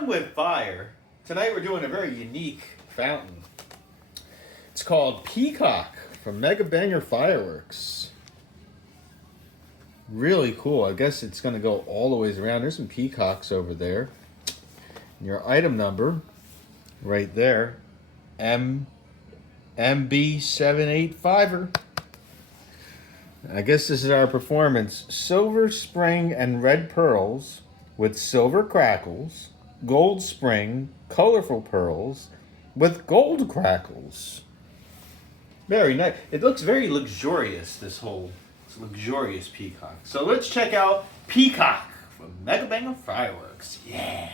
fun with fire. Tonight we're doing a very unique fountain. It's called Peacock from Megabanger Fireworks. Really cool. I guess it's going to go all the ways around. There's some peacocks over there. Your item number right there, MB785er. I guess this is our performance. Silver spring and red pearls with silver crackles, gold spring, colorful pearls with gold crackles. Very nice. It looks very luxurious, this luxurious peacock. So let's check out Peacock from Megabanger Fireworks. Yeah.